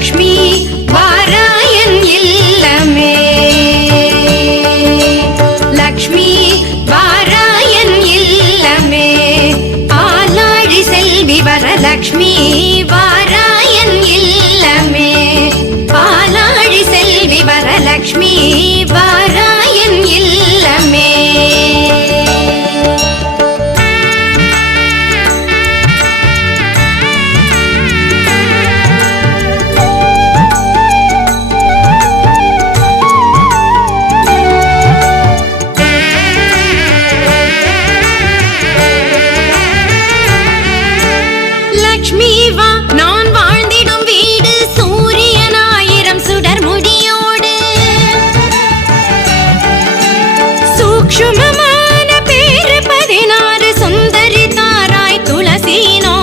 Lakshmi வாராயன் இல்லமே. Lakshmi வாராயன் இல்லமே. ஆலாழி Selvi Varalakshmi வாராயன் இல்லமே. ஆலாழி Selvi Varalakshmi